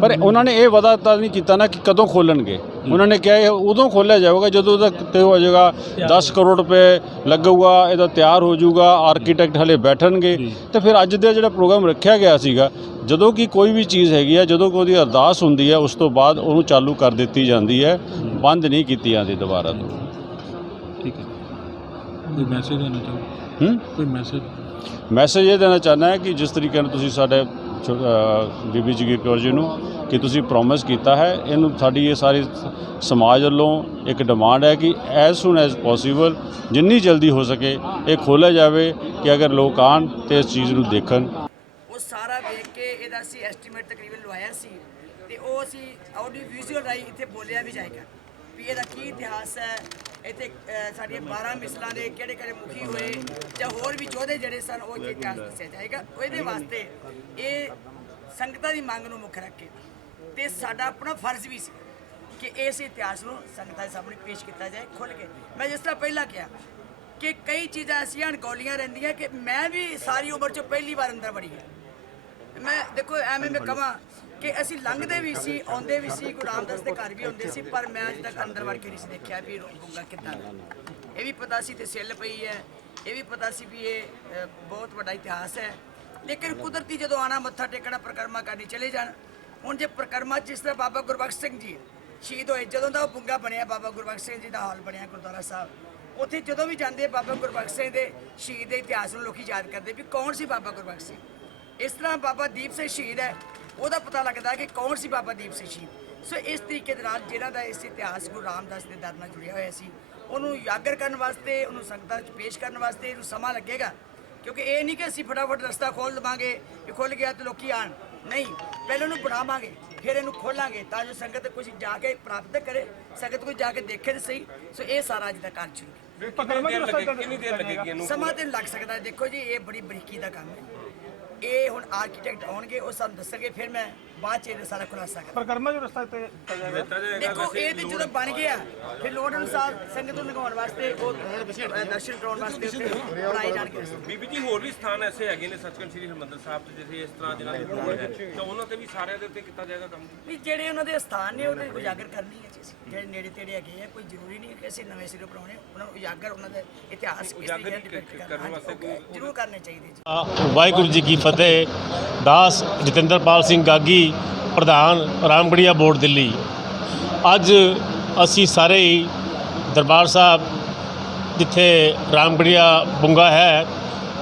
ਪਰ ਉਹਨਾਂ ਨੇ ਇਹ ਵਾਅਦਾ ਤਾਂ ਨਹੀਂ ਕੀਤਾ ਨਾ ਕਿ ਕਦੋਂ ਖੋਲ੍ਹਣਗੇ। ਉਹਨਾਂ ਨੇ ਕਿਹਾ ਇਹ ਉਦੋਂ ਖੋਲ੍ਹਿਆ ਜਾਊਗਾ ਜਦੋਂ ਉਹਦਾ ਤੇ ਹੋ ਜਾਏਗਾ 10 ਕਰੋੜ ਰੁਪਏ ਲੱਗੂਗਾ, ਇਹਦਾ ਤਿਆਰ ਹੋ ਜਾਊਗਾ, ਆਰਕੀਟੈਕਟ ਹਲੇ ਬੈਠਣਗੇ। ਤੇ ਫਿਰ ਅੱਜ ਦਾ ਜਿਹੜਾ ਪ੍ਰੋਗਰਾਮ ਰੱਖਿਆ ਗਿਆ ਸੀਗਾ, ਜਦੋਂ ਕਿ ਕੋਈ ਵੀ ਚੀਜ਼ ਹੈਗੀ ਆ, ਜਦੋਂ ਕੋਈ ਉਹਦੀ ਅਰਦਾਸ ਹੁੰਦੀ ਹੈ ਉਸ ਤੋਂ ਬਾਅਦ ਉਹਨੂੰ ਚਾਲੂ ਕਰ ਦਿੱਤੀ ਜਾਂਦੀ ਹੈ, ਬੰਦ ਨਹੀਂ ਕੀਤੀ ਜਾਂਦੀ ਦੁਬਾਰਾ ਤੋਂ। ਠੀਕ ਹੈ, ਕੋਈ ਮੈਸੇਜ ਦੇਣਾ ਚਾਹੋ? ਕੋਈ ਮੈਸੇਜ ਇਹ ਦੇਣਾ ਚਾਹੁੰਦਾ ਹੈ ਕਿ ਜਿਸ ਤਰੀਕੇ ਨਾਲ ਤੁਸੀਂ ਸਾਡੇ ਬੀਬੀ ਜਗੀਰ ਕੌਰ ਜੀ ਨੂੰ ਕਿ ਤੁਸੀਂ ਪ੍ਰੋਮਿਸ ਕੀਤਾ ਹੈ, ਇਹਨੂੰ ਸਾਡੀ ਇਹ ਸਾਰੀ ਸਮਾਜ ਵੱਲੋਂ ਇੱਕ ਡਿਮਾਂਡ ਹੈ ਕਿ ਐਜ਼ ਸੂਨ ਐਜ਼ ਪੋਸੀਬਲ, ਜਿੰਨੀ ਜਲਦੀ ਹੋ ਸਕੇ ਇਹ ਖੋਲ੍ਹਿਆ ਜਾਵੇ ਕਿ ਅਗਰ ਲੋਕ ਆਉਣ ਤੇ ਇਸ ਚੀਜ਼ ਨੂੰ ਦੇਖਣ। ਉਹ ਸਾਰਾ ਵੇਖ ਕੇ ਇਹਦਾ ਅਸੀਂ ਐਸਟੀਮੇਟ ਤਕਰੀਬਨ ਲਵਾਇਆ ਸੀ ਤੇ ਉਹ ਅਸੀਂ ਆਡੀਓ ਵਿਜ਼ੂਅਲ ਰਾਹੀਂ ਇੱਥੇ ਬੋਲਿਆ ਵੀ ਜਾਏਗਾ ਵੀ ਇਹਦਾ ਕੀ ਇਤਿਹਾਸ ਹੈ। ਇੱਥੇ ਸਾਡੀਆਂ 12 ਮਿਸਲਾਂ ਦੇ ਕਿਹੜੇ ਕਿਹੜੇ ਮੁਖੀ ਹੋਏ ਜਾਂ ਹੋਰ ਵੀ ਯੋਧੇ ਜਿਹੜੇ ਸਨ ਉਹ ਇਤਿਹਾਸ ਦੱਸਿਆ ਜਾਏਗਾ। ਉਹਦੇ ਵਾਸਤੇ ਇਹ ਸੰਗਤਾਂ ਦੀ ਮੰਗ ਨੂੰ ਮੁੱਖ ਰੱਖ ਕੇ ਤੇ ਸਾਡਾ ਆਪਣਾ ਫਰਜ਼ ਵੀ ਸੀ ਕਿ ਇਸ ਇਤਿਹਾਸ ਨੂੰ ਸੰਗਤਾਂ ਦੇ ਸਾਹਮਣੇ ਪੇਸ਼ ਕੀਤਾ ਜਾਏ ਖੁੱਲ੍ਹ ਕੇ। ਮੈਂ ਜਿਸ ਤਰ੍ਹਾਂ ਪਹਿਲਾਂ ਕਿਹਾ ਕਿ ਕਈ ਚੀਜ਼ਾਂ ਐਸੀਆਂ ਅਣਗੌਲੀਆਂ ਰਹਿੰਦੀਆਂ ਕਿ ਮੈਂ ਵੀ ਸਾਰੀ ਉਮਰ 'ਚ ਪਹਿਲੀ ਵਾਰ ਅੰਦਰ ਵੜੀ ਹੈ। ਮੈਂ ਦੇਖੋ ਐਵੇਂ ਮੈਂ ਕਹਾਂ ਕਿ ਅਸੀਂ ਲੰਘਦੇ ਵੀ ਸੀ, ਆਉਂਦੇ ਵੀ ਸੀ, ਗੁਰੂ ਰਾਮਦਾਸ ਦੇ ਘਰ ਵੀ ਹੁੰਦੇ ਸੀ, ਪਰ ਮੈਂ ਅੱਜ ਤੱਕ ਅੰਦਰ ਵੜ ਕੇ ਨਹੀਂ ਸੀ ਦੇਖਿਆ ਵੀ ਗੁੰਗਾ ਕਿੱਦਾਂ ਦਾ। ਇਹ ਵੀ ਪਤਾ ਸੀ ਤੇ ਸਿੱਲ ਪਈ ਹੈ, ਇਹ ਵੀ ਪਤਾ ਸੀ ਵੀ ਇਹ ਬਹੁਤ ਵੱਡਾ ਇਤਿਹਾਸ ਹੈ। ਲੇਕਿਨ ਕੁਦਰਤੀ ਜਦੋਂ ਆਣਾ ਮੱਥਾ ਟੇਕਣਾ, ਪ੍ਰਕਰਮਾ ਕਰਨੀ ਚਲੇ ਜਾਣ। ਹੁਣ ਜੇ ਪ੍ਰਕਰਮਾ ਜਿਸ ਤਰ੍ਹਾਂ ਬਾਬਾ ਗੁਰਬਖਸ਼ ਸਿੰਘ ਜੀ ਸ਼ਹੀਦ ਹੋਏ, ਜਦੋਂ ਦਾ ਉਹ ਬੁੰਗਾ ਬਣਿਆ, ਬਾਬਾ ਗੁਰਬਖਸ਼ ਸਿੰਘ ਜੀ ਦਾ ਹਾਲ ਬਣਿਆ ਗੁਰਦੁਆਰਾ ਸਾਹਿਬ, ਉੱਥੇ ਜਦੋਂ ਵੀ ਜਾਂਦੇ ਬਾਬਾ ਗੁਰਬਖਸ਼ ਸਿੰਘ ਦੇ ਸ਼ਹੀਦ ਦੇ ਇਤਿਹਾਸ ਨੂੰ ਲੋਕੀ ਯਾਦ ਕਰਦੇ ਵੀ ਕੌਣ ਸੀ ਬਾਬਾ ਗੁਰਬਖਸ਼ ਸਿੰਘ। ਇਸ ਤਰ੍ਹਾਂ ਬਾਬਾ ਦੀਪ ਸਿੰਘ ਸ਼ਹੀਦ ਹੈ, ਉਹਦਾ ਪਤਾ ਲੱਗਦਾ ਕਿ ਕੌਣ ਸੀ ਬਾਬਾ ਦੀਪ ਸਿੰਘ ਸ਼ਹੀਦ। ਸੋ ਇਸ ਤਰੀਕੇ ਦੇ ਨਾਲ ਜਿਹੜਾ ਦਾ ਇਸ ਇਤਿਹਾਸ ਗੁਰੂ ਰਾਮਦਾਸ ਦੇ ਦਰ ਨਾਲ ਜੁੜਿਆ ਹੋਇਆ ਸੀ, ਉਹਨੂੰ ਉਜਾਗਰ ਕਰਨ ਵਾਸਤੇ, ਉਹਨੂੰ ਸੰਗਤਾਂ 'ਚ ਪੇਸ਼ ਕਰਨ ਵਾਸਤੇ ਇਹਨੂੰ ਸਮਾਂ ਲੱਗੇਗਾ। ਕਿਉਂਕਿ ਇਹ ਨਹੀਂ ਕਿ ਅਸੀਂ ਫਟਾਫਟ ਰਸਤਾ ਖੋਲ੍ਹ ਦੇਵਾਂਗੇ, ਇਹ ਖੁੱਲ੍ਹ ਗਿਆ ਤੇ ਲੋਕੀ ਆਣ, ਨਹੀਂ, ਪਹਿਲਾਂ ਇਹਨੂੰ ਬਣਾਵਾਂਗੇ ਫਿਰ ਇਹਨੂੰ ਖੋਲਾਂਗੇ ਤਾਂ ਜੋ ਸੰਗਤ ਕੁਝ ਜਾ ਕੇ ਪ੍ਰਾਪਤ ਕਰੇ, ਸੰਗਤ ਕੋਈ ਜਾ ਕੇ ਦੇਖੇ ਤੇ ਸਹੀ। ਸੋ ਇਹ ਸਾਰਾ ਅੱਜ ਦਾ ਕਾਰਜ ਸ਼ੁਰੂ ਸਮਾਂ ਤੇ ਲੱਗ ਸਕਦਾ ਹੈ। ਦੇਖੋ ਜੀ ਇਹ ਬੜੀ ਬਰੀਕੀ ਦਾ ਕੰਮ ਹੈ। ਇਹ ਹੁਣ ਆਰਕੀਟੈਕਟ ਆਉਣਗੇ, ਉਹ ਸਾਨੂੰ ਦੱਸਣਗੇ, ਫਿਰ ਮੈਂ ਬਾਅਦ 'ਚ ਇਹ ਸਾਰਾ ਖੁਲਾਸਾ ਕਰਾਂ। ਪ੍ਰਕਰਮਾਂ ਜੋ ਰਸਤਾ ਤੇ ਦੇਖੋ ਇਹ ਤੇ ਜਦੋਂ ਬਣ ਗਿਆ ਫਿਰ ਲੋੜ ਅਨੁਸਾਰ ਸੰਗਤ ਨੂੰ ਲਗਾਉਣ ਵਾਸਤੇ ਉਹ ਦਰਸ਼ਨ ਕਰਾਉਣ ਵਾਸਤੇ ਉੱਥੇ ਬਣਾਏ ਜਾਣਗੇ। ਬੀਬੀ ਜੀ ਹੋਰ ਵੀ ਸਥਾਨ ਐਸੇ ਹੈਗੇ ਨੇ ਸੱਚਖੰਡ ਸ੍ਰੀ ਹਰਿਮੰਦਰ ਸਾਹਿਬ ਤੇ ਜਿੱਥੇ ਇਸ ਤਰ੍ਹਾਂ ਜਿਹਨਾਂ ਦੀ ਹੋੜ ਹੈ, ਤਾਂ ਉਹਨਾਂ ਤੇ ਵੀ ਸਾਰਿਆਂ ਦੇ ਉੱਤੇ ਕੀਤਾ ਜਾਏਗਾ ਕੰਮ? ਵੀ ਜਿਹੜੇ ਉਹਨਾਂ ਦੇ ਸਥਾਨ ਨੇ ਉਹਦੇ ਉਜਾਗਰ ਕਰਨੀ ਹੈ ਚੀਜ਼, ਜਿਹੜੇ ਨੇੜੇ ਤੇੜੇ ਹੈਗੇ ਆ, ਕੋਈ ਜ਼ਰੂਰੀ ਨਹੀਂ ਕਿ ਅਸੀਂ ਨਵੇਂ ਸਿਰੋਂ ਬਣਾਉਣੇ, ਉਹਨਾਂ ਨੂੰ ਉਜਾਗਰ ਉਹਨਾਂ ਦਾ ਇਤਿਹਾਸ ਜ਼ਰੂਰ ਕਰਨੇ ਚਾਹੀਦੇ ਜੀ। ਵਾਹਿਗੁਰੂ ਜੀ ਕੀ ਫਤਿਹ। ਦਾਸ ਜਤਿੰਦਰਪਾਲ ਸਿੰਘ ਗਾਗੀ, ਪ੍ਰਧਾਨ ਰਾਮਗੜੀਆ ਬੋਰਡ ਦਿੱਲੀ। ਅੱਜ ਅਸੀਂ ਸਾਰੇ ਹੀ ਦਰਬਾਰ ਸਾਹਿਬ ਜਿੱਥੇ ਰਾਮਗੜੀਆ ਬੁੰਗਾ ਹੈ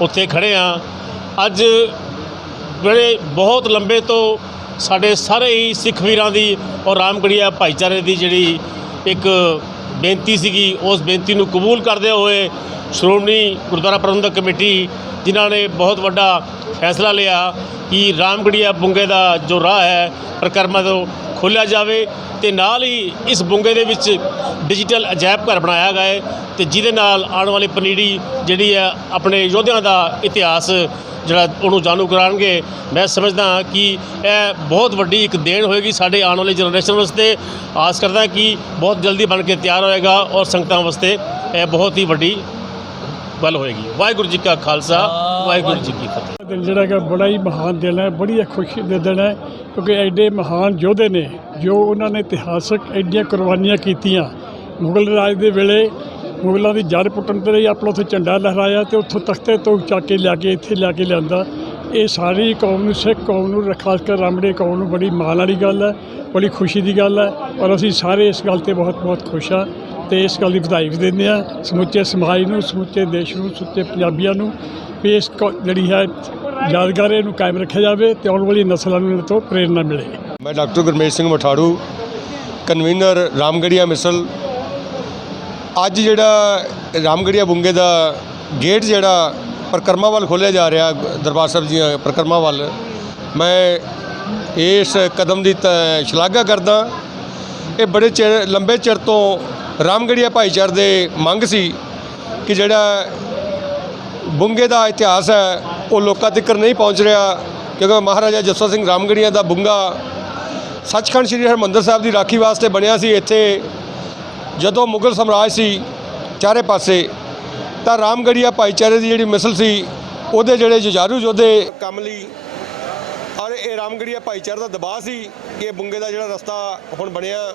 ਉੱਥੇ ਖੜ੍ਹੇ ਹਾਂ। ਅੱਜ ਜਿਹੜੇ ਬਹੁਤ ਲੰਬੇ ਤੋਂ ਸਾਡੇ ਸਾਰੇ ਹੀ ਸਿੱਖ ਵੀਰਾਂ ਦੀ ਔਰ ਰਾਮਗੜੀਆ ਭਾਈਚਾਰੇ ਦੀ ਜਿਹੜੀ ਇੱਕ ਬੇਨਤੀ ਸੀਗੀ, ਉਸ ਬੇਨਤੀ ਨੂੰ ਕਬੂਲ ਕਰਦੇ ਹੋਏ ਸ਼੍ਰੋਮਣੀ ਗੁਰਦੁਆਰਾ ਪ੍ਰਬੰਧਕ ਕਮੇਟੀ ਜਿਨ੍ਹਾਂ ਨੇ ਬਹੁਤ ਵੱਡਾ ਫੈਸਲਾ ਲਿਆ ਕਿ ਰਾਮਗੜੀਆ ਬੁੰਗੇ ਦਾ ਜੋ ਰਾਹ ਹੈ ਪ੍ਰਕਰਮਾ ਤੋਂ ਖੋਲ੍ਹਿਆ ਜਾਵੇ ਤੇ ਨਾਲ ਹੀ ਇਸ ਬੁੰਗੇ ਦੇ ਵਿੱਚ ਡਿਜੀਟਲ ਅਜਾਇਬ ਘਰ ਬਣਾਇਆ ਗਿਆ ਹੈ ਤੇ ਜਿਹਦੇ ਨਾਲ ਆਉਣ ਵਾਲੀ ਪਨੀੜੀ ਜਿਹੜੀ ਹੈ ਆਪਣੇ ਯੋਧਿਆਂ ਦਾ ਇਤਿਹਾਸ ਜਿਹੜਾ ਉਹਨੂੰ ਜਾਣੂ ਕਰਾਉਣਗੇ। ਮੈਂ ਸਮਝਦਾ ਕਿ ਇਹ ਬਹੁਤ ਵੱਡੀ ਇੱਕ ਦੇਣ ਹੋਏਗੀ ਸਾਡੇ ਆਉਣ ਵਾਲੀ ਜਨਰੇਸ਼ਨ ਵਾਸਤੇ। ਆਸ ਕਰਦਾ ਕਿ ਬਹੁਤ ਜਲਦੀ ਬਣ ਕੇ ਤਿਆਰ ਹੋਏਗਾ ਔਰ ਸੰਗਤਾਂ ਵਾਸਤੇ ਇਹ ਬਹੁਤ ਹੀ ਵੱਡੀ ਗੱਲ ਹੋਏਗੀ। ਵਾਹਿਗੁਰੂ ਜੀ ਕਾ ਖਾਲਸਾ, ਵਾਹਿਗੁਰੂ ਜੀ ਕੀ ਫਤਿਹ। ਦਿਨ ਜਿਹੜਾ ਕਿ ਬੜਾ ਹੀ ਮਹਾਨ ਦਿਨ ਹੈ, ਬੜੀ ਖੁਸ਼ੀ ਦੇ ਦਿਨ ਹੈ ਕਿਉਂਕਿ ਐਡੇ ਮਹਾਨ ਯੋਧੇ ਨੇ ਜੋ ਉਹਨਾਂ ਨੇ ਇਤਿਹਾਸਕ ਐਡੀਆਂ ਕੁਰਬਾਨੀਆਂ ਕੀਤੀਆਂ। ਮੁਗਲ ਰਾਜ ਦੇ ਵੇਲੇ ਮੁਗਲਾਂ ਦੀ ਜੜ ਪੁੱਟਣ 'ਤੇ ਆਪਣਾ ਉੱਥੇ ਝੰਡਾ ਲਹਿਰਾਇਆ ਤੇ ਉੱਥੋਂ ਤਖਤੇ ਤੋਂ ਚੱਕ ਕੇ ਲਿਆ ਕੇ ਇੱਥੇ ਲਿਆ ਕੇ ਲਿਆਂਦਾ। ਇਹ ਸਾਰੀ ਕੌਮ ਨੂੰ, ਸਿੱਖ ਕੌਮ ਨੂੰ, ਖਾਸ ਕਰ ਰਾਮਗੜੀਆ ਕੌਮ ਨੂੰ ਬੜੀ ਮਾਣ ਵਾਲੀ ਗੱਲ ਹੈ, ਬੜੀ ਖੁਸ਼ੀ ਦੀ ਗੱਲ ਹੈ। ਔਰ ਅਸੀਂ ਸਾਰੇ ਇਸ ਗੱਲ 'ਤੇ ਬਹੁਤ ਬਹੁਤ ਖੁਸ਼ ਹਾਂ ਅਤੇ ਇਸ ਗੱਲ ਦੀ ਵਧਾਈ ਵੀ ਦਿੰਦੇ ਹਾਂ ਸਮੁੱਚੇ ਸਮਾਜ ਨੂੰ, ਸਮੁੱਚੇ ਦੇਸ਼ ਨੂੰ, ਸਮੁੱਚੇ ਪੰਜਾਬੀਆਂ ਨੂੰ ਵੀ ਇਸ ਜਿਹੜੀ ਹੈ ਯਾਦਗਾਰ ਇਹਨੂੰ ਕਾਇਮ ਰੱਖਿਆ ਜਾਵੇ ਅਤੇ ਆਉਣ ਵਾਲੀ ਨਸਲਾਂ ਨੂੰ ਇਹਦੇ ਤੋਂ ਪ੍ਰੇਰਨਾ ਮਿਲੇ। ਮੈਂ ਡਾਕਟਰ ਗੁਰਮੇਜ ਸਿੰਘ ਮਠਾੜੂ, ਕਨਵੀਨਰ ਰਾਮਗੜੀਆ ਮਿਸਲ। ਅੱਜ ਜਿਹੜਾ ਰਾਮਗੜੀਆ ਬੁੰਗੇ ਦਾ ਗੇਟ ਜਿਹੜਾ ਪਰਿਕਰਮਾ ਵੱਲ ਖੋਲ੍ਹਿਆ ਜਾ ਰਿਹਾ ਦਰਬਾਰ ਸਾਹਿਬ ਦੀਆਂ ਪਰਿਕਰਮਾ ਵੱਲ, ਮੈਂ ਇਸ ਕਦਮ ਦੀ ਸ਼ਲਾਘਾ ਕਰਦਾ। ਇਹ ਬੜੇ ਲੰਬੇ ਚਿਰ ਤੋਂ ਰਾਮਗੜੀਆ ਭਾਈਚਾਰੇ ਦੇ ਮੰਗ ਸੀ ਕਿ ਜਿਹੜਾ ਬੁੰਗੇ ਦਾ ਇਤਿਹਾਸ ਹੈ ਉਹ ਲੋਕਾਂ ਤੱਕ ਨਹੀਂ ਪਹੁੰਚ ਰਿਹਾ, ਕਿਉਂਕਿ ਮਹਾਰਾਜਾ ਜੱਸਾ ਸਿੰਘ ਰਾਮਗੜੀਆ ਦਾ ਬੁੰਗਾ ਸੱਚਖੰਡ ਸ੍ਰੀ ਹਰਿਮੰਦਰ ਸਾਹਿਬ ਦੀ ਰਾਖੀ ਵਾਸਤੇ ਬਣਿਆ ਸੀ। ਇੱਥੇ ਜਦੋਂ ਮੁਗਲ ਸਾਮਰਾਜ ਸੀ ਚਾਰੇ ਪਾਸੇ, ਤਾਂ ਰਾਮਗੜੀਆ ਭਾਈਚਾਰੇ ਦੀ ਜਿਹੜੀ ਮਿਸਲ ਸੀ ਉਹਦੇ ਜਿਹੜੇ ਜੁਝਾਰੂ ਯੋਧੇ ਕੰਮ ਲਈ, ਔਰ ਇਹ ਰਾਮਗੜੀਆ ਭਾਈਚਾਰੇ ਦਾ ਦਬਾਅ ਸੀ ਕਿ ਇਹ ਬੁੰਗੇ ਦਾ ਜਿਹੜਾ ਰਸਤਾ ਹੁਣ ਬਣਿਆ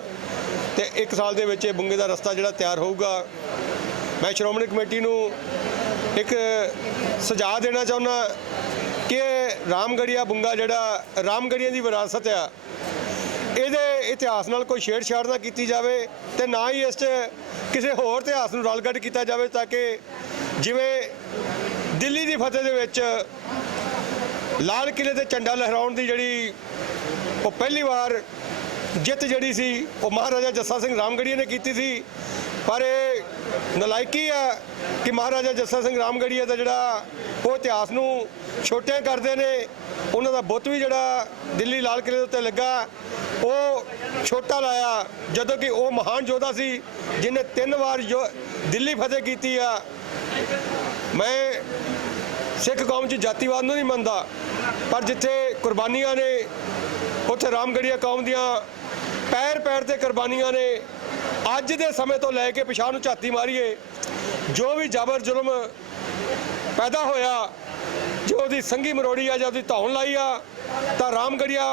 ਤੇ 1 ਸਾਲ ਦੇ ਵਿੱਚ ਇਹ ਬੁੰਗੇ ਦਾ ਰਸਤਾ ਜਿਹੜਾ ਤਿਆਰ ਹੋਊਗਾ। ਮੈਂ ਸ਼੍ਰੋਮਣੀ ਕਮੇਟੀ ਨੂੰ ਇੱਕ ਸੁਝਾਅ ਦੇਣਾ ਚਾਹੁੰਦਾ ਕਿ ਰਾਮਗੜੀਆ ਬੁੰਗਾ ਜਿਹੜਾ ਰਾਮਗੜੀਆ ਦੀ ਵਿਰਾਸਤ ਆ, ਇਹਦੇ ਇਤਿਹਾਸ ਨਾਲ ਕੋਈ ਛੇੜਛਾੜ ਨਾ ਕੀਤੀ ਜਾਵੇ ਤੇ ਨਾ ਹੀ ਇਸ 'ਚ ਕਿਸੇ ਹੋਰ ਇਤਿਹਾਸ ਨੂੰ ਰਲਗੱਡ ਕੀਤਾ ਜਾਵੇ, ਤਾਂ ਕਿ ਜਿਵੇਂ ਦਿੱਲੀ ਦੀ ਫਤਿਹ ਦੇ ਵਿੱਚ ਲਾਲ ਕਿਲ੍ਹੇ ਤੇ ਝੰਡਾ ਲਹਿਰਾਉਣ ਦੀ ਜਿਹੜੀ ਉਹ ਪਹਿਲੀ ਵਾਰ ਜਿੱਤ ਜਿਹੜੀ ਸੀ ਉਹ ਮਹਾਰਾਜਾ ਜੱਸਾ ਸਿੰਘ ਰਾਮਗੜੀਆ ਨੇ ਕੀਤੀ ਸੀ। ਪਰ ਇਹ ਨਲਾਇਕੀ ਆ ਕਿ ਮਹਾਰਾਜਾ ਜੱਸਾ ਸਿੰਘ ਰਾਮਗੜੀਆ ਦਾ ਜਿਹੜਾ ਉਹ ਇਤਿਹਾਸ ਨੂੰ ਛੋਟੇ ਕਰਦੇ ਨੇ। ਉਹਨਾਂ ਦਾ ਬੁੱਤ ਵੀ ਜਿਹੜਾ ਦਿੱਲੀ ਲਾਲ ਕਿਲ੍ਹੇ ਦੇ ਉੱਤੇ ਲੱਗਾ ਉਹ ਛੋਟਾ ਲਾਇਆ, ਜਦੋਂ ਕਿ ਉਹ ਮਹਾਨ ਯੋਧਾ ਸੀ ਜਿਹਨੇ 3 ਵਾਰ ਦਿੱਲੀ ਫਤਿਹ ਕੀਤੀ ਆ। ਮੈਂ ਸਿੱਖ ਕੌਮ 'ਚ ਜਾਤੀਵਾਦ ਨੂੰ ਨਹੀਂ ਮੰਨਦਾ, ਪਰ ਜਿੱਥੇ ਕੁਰਬਾਨੀਆਂ ਨੇ ਉੱਥੇ ਰਾਮਗੜੀਆ ਕੌਮ ਦੀਆਂ ਪੈਰ ਪੈਰ ਤੇ ਕੁਰਬਾਨੀਆਂ ਨੇ। ਅੱਜ ਦੇ ਸਮੇਂ ਤੋਂ ਲੈ ਕੇ ਪਿਛਾਂਹ ਨੂੰ ਝਾਤੀ ਮਾਰੀਏ, ਜੋ ਵੀ ਜ਼ਬਰ ਜ਼ੁਲਮ ਪੈਦਾ ਹੋਇਆ, ਜੋ ਉਹਦੀ ਸੰਗੀ ਮਰੋੜੀ ਆ ਜਾਂ ਉਹਦੀ ਧੌਣ ਲਾਈ ਆ, ਤਾਂ ਰਾਮਗੜੀਆ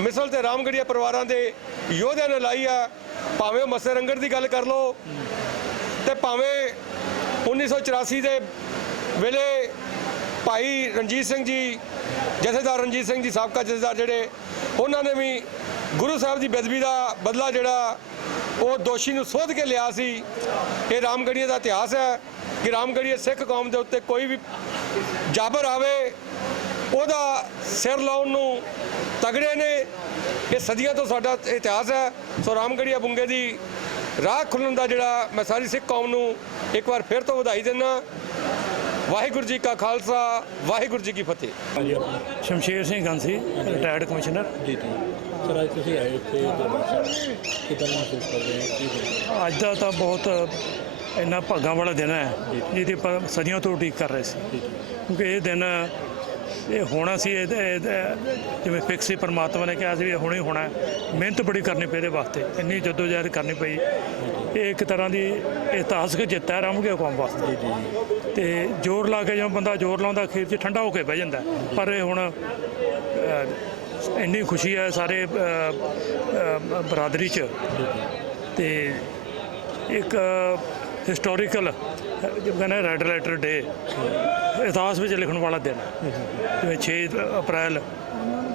ਮਿਸਲ ਤੇ ਰਾਮਗੜੀਆ ਪਰਿਵਾਰਾਂ ਦੇ ਯੋਧਿਆਂ ਨੇ ਲਾਈ ਆ। ਭਾਵੇਂ ਉਹ ਮੱਸੇ ਰੰਗੜ ਦੀ ਗੱਲ ਕਰ ਲਓ ਤੇ ਭਾਵੇਂ 1984 ਦੇ ਵੇਲੇ ਭਾਈ ਰਣਜੀਤ ਸਿੰਘ ਜੀ, ਜਥੇਦਾਰ ਰਣਜੀਤ ਸਿੰਘ ਜੀ ਸਾਬਕਾ ਜਥੇਦਾਰ ਜਿਹੜੇ, ਉਹਨਾਂ ਨੇ ਵੀ ਗੁਰੂ ਸਾਹਿਬ ਦੀ ਬੇਅਦਬੀ ਦਾ ਬਦਲਾ ਜਿਹੜਾ ਉਹ ਦੋਸ਼ੀ ਨੂੰ ਸੋਧ ਕੇ ਲਿਆ ਸੀ। ਇਹ ਰਾਮਗੜੀਆ ਦਾ ਇਤਿਹਾਸ ਹੈ ਕਿ ਰਾਮਗੜੀਆ ਸਿੱਖ ਕੌਮ ਦੇ ਉੱਤੇ ਕੋਈ ਵੀ ਜਾਬਰ ਆਵੇ ਉਹਦਾ ਸਿਰ ਲਾਉਣ ਨੂੰ ਤਗੜੇ ਨੇ। ਇਹ ਸਦੀਆਂ ਤੋਂ ਸਾਡਾ ਇਤਿਹਾਸ ਹੈ। ਸੋ ਰਾਮਗੜੀਆ ਬੁੰਗੇ ਦੀ ਰਾਹ ਖੁੱਲ੍ਹਣ ਦਾ ਜਿਹੜਾ ਮੈਂ ਸਾਰੀ ਸਿੱਖ ਕੌਮ ਨੂੰ ਇੱਕ ਵਾਰ ਫਿਰ ਤੋਂ ਵਧਾਈ ਦਿੰਦਾ। ਵਾਹਿਗੁਰੂ ਜੀ ਕਾ ਖਾਲਸਾ, ਵਾਹਿਗੁਰੂ ਜੀ ਕੀ ਫਤਿਹ। Shamsher Singh Gansi, retired commissioner. ਜੀ ਜੀ ਸਰ, ਅੱਜ ਤੁਸੀਂ ਆਏ ਉੱਥੇ ਕਿੱਦਾਂ ਮਹਿਸੂਸ ਕਰਦੇ ਹੋ? ਕੀ ਅੱਜ ਦਾ ਤਾਂ ਬਹੁਤ ਇੰਨਾ ਭਾਗਾਂ ਵਾਲਾ ਦਿਨ ਹੈ ਜਿਹਦੀ ਆਪਾਂ ਸਦੀਆਂ ਤੋਂ ਉਡੀਕ ਕਰ ਰਹੇ ਸੀ, ਕਿਉਂਕਿ ਇਹ ਦਿਨ ਇਹ ਹੋਣਾ ਸੀ। ਜਿਵੇਂ ਫਿਕਸ ਸੀ, ਪਰਮਾਤਮਾ ਨੇ ਕਿਹਾ ਸੀ ਵੀ ਇਹ ਹੁਣੇ ਹੋਣਾ। ਮਿਹਨਤ ਬੜੀ ਕਰਨੀ ਪਈ ਇਹਦੇ ਵਾਸਤੇ, ਇੰਨੀ ਜੱਦੋਜਹਿਦ ਕਰਨੀ ਪਈ। ਇਹ ਇੱਕ ਤਰ੍ਹਾਂ ਦੀ ਇਤਿਹਾਸਕ ਜਿੱਤ ਹੈ ਰਾਮਗੜੀਆ ਕੌਮ ਵਾਸਤੇ। ਤੇ ਜ਼ੋਰ ਲਾ ਕੇ ਜਦੋਂ ਬੰਦਾ ਜ਼ੋਰ ਲਾਉਂਦਾ ਅਖੀਰ 'ਚ ਠੰਡਾ ਹੋ ਕੇ ਬਹਿ ਜਾਂਦਾ। ਪਰ ਇਹ ਹੁਣ ਇੰਨੀ ਖੁਸ਼ੀ ਹੈ ਸਾਰੇ ਬਰਾਦਰੀ 'ਚ, ਤੇ ਇੱਕ ਹਿਸਟੋਰੀਕਲ ਕਹਿੰਦੇ ਰੈੱਡ ਲੈਟਰ ਡੇ, ਇਤਿਹਾਸ ਵਿੱਚ ਲਿਖਣ ਵਾਲਾ ਦਿਨ। ਜਿਵੇਂ 6 ਅਪ੍ਰੈਲ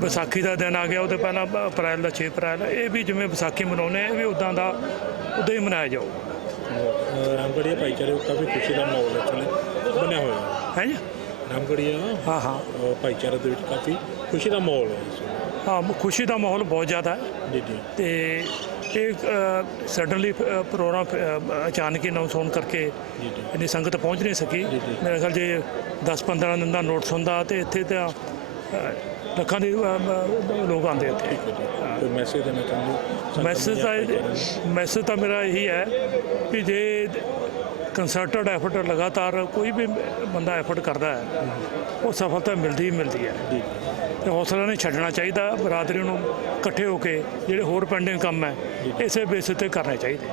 ਵਿਸਾਖੀ ਦਾ ਦਿਨ ਆ ਗਿਆ, ਉਹਦੇ ਪਹਿਲਾਂ ਅਪ੍ਰੈਲ ਦਾ 6 ਅਪ੍ਰੈਲ, ਇਹ ਵੀ ਜਿਵੇਂ ਵਿਸਾਖੀ ਮਨਾਉਂਦੇ ਇਹ ਵੀ ਉੱਦਾਂ ਹੀ ਮਨਾਇਆ ਜਾਊ। ਰਾਮਗੜੀਆ ਭਾਈਚਾਰੇ ਕਾਫੀ ਖੁਸ਼ੀ ਦਾ ਮਾਹੌਲ ਐਕਚੁਅਲੀ ਬਣਿਆ ਹੋਇਆ ਹੈ ਜੀ। ਰਾਮਗੜੀਆ ਹਾਂ ਭਾਈਚਾਰੇ ਦੇ ਵਿੱਚ ਕਾਫੀ ਖੁਸ਼ੀ ਦਾ ਮਾਹੌਲ ਹੈ। ਹਾਂ, ਖੁਸ਼ੀ ਦਾ ਮਾਹੌਲ ਬਹੁਤ ਜ਼ਿਆਦਾ ਹੈ। ਜੀ ਜੀ। ਤੇ ਇਹ ਸਡਨਲੀ ਪ੍ਰੋਗਰਾਮ ਅਚਾਨਕ ਹੀ ਅਨਾਉਂਸ ਹੋਣ ਕਰਕੇ ਇੰਨੀ ਸੰਗਤ ਪਹੁੰਚ ਨਹੀਂ ਸਕੀ। ਮੇਰੇ ਖਿਆਲ ਜੇ 10-15 ਦਿਨ ਦਾ ਨੋਟਿਸ ਹੁੰਦਾ ਤੇ ਇੱਥੇ ਤਾਂ ਲੱਖਾਂ ਦੇ ਲੋਕ ਆਉਂਦੇ ਇੱਥੇ। ਕੋਈ ਮੈਸੇਜ ਦੇਣਾ ਚਾਹੁੰਦੇ? ਮੈਸੇਜ ਤਾਂ ਮੇਰਾ ਇਹੀ ਹੈ ਕਿ ਜੇ ਕੰਸਰਟਡ ਐਫਰਟ ਲਗਾਤਾਰ ਕੋਈ ਵੀ ਬੰਦਾ ਐਫਰਟ ਕਰਦਾ ਹੈ, ਉਹ ਸਫਲਤਾ ਮਿਲਦੀ ਹੈ। ਤੇ ਹੌਸਲਾ ਨਹੀਂ ਛੱਡਣਾ ਚਾਹੀਦਾ। ਬਰਾਦਰੀ ਨੂੰ ਇਕੱਠੇ ਹੋ ਕੇ ਜਿਹੜੇ ਹੋਰ ਪੈਂਡਿੰਗ ਕੰਮ ਹੈ ਇਸੇ ਬੇਸਿਸ ਤੇ ਕਰਨੇ ਚਾਹੀਦੇ।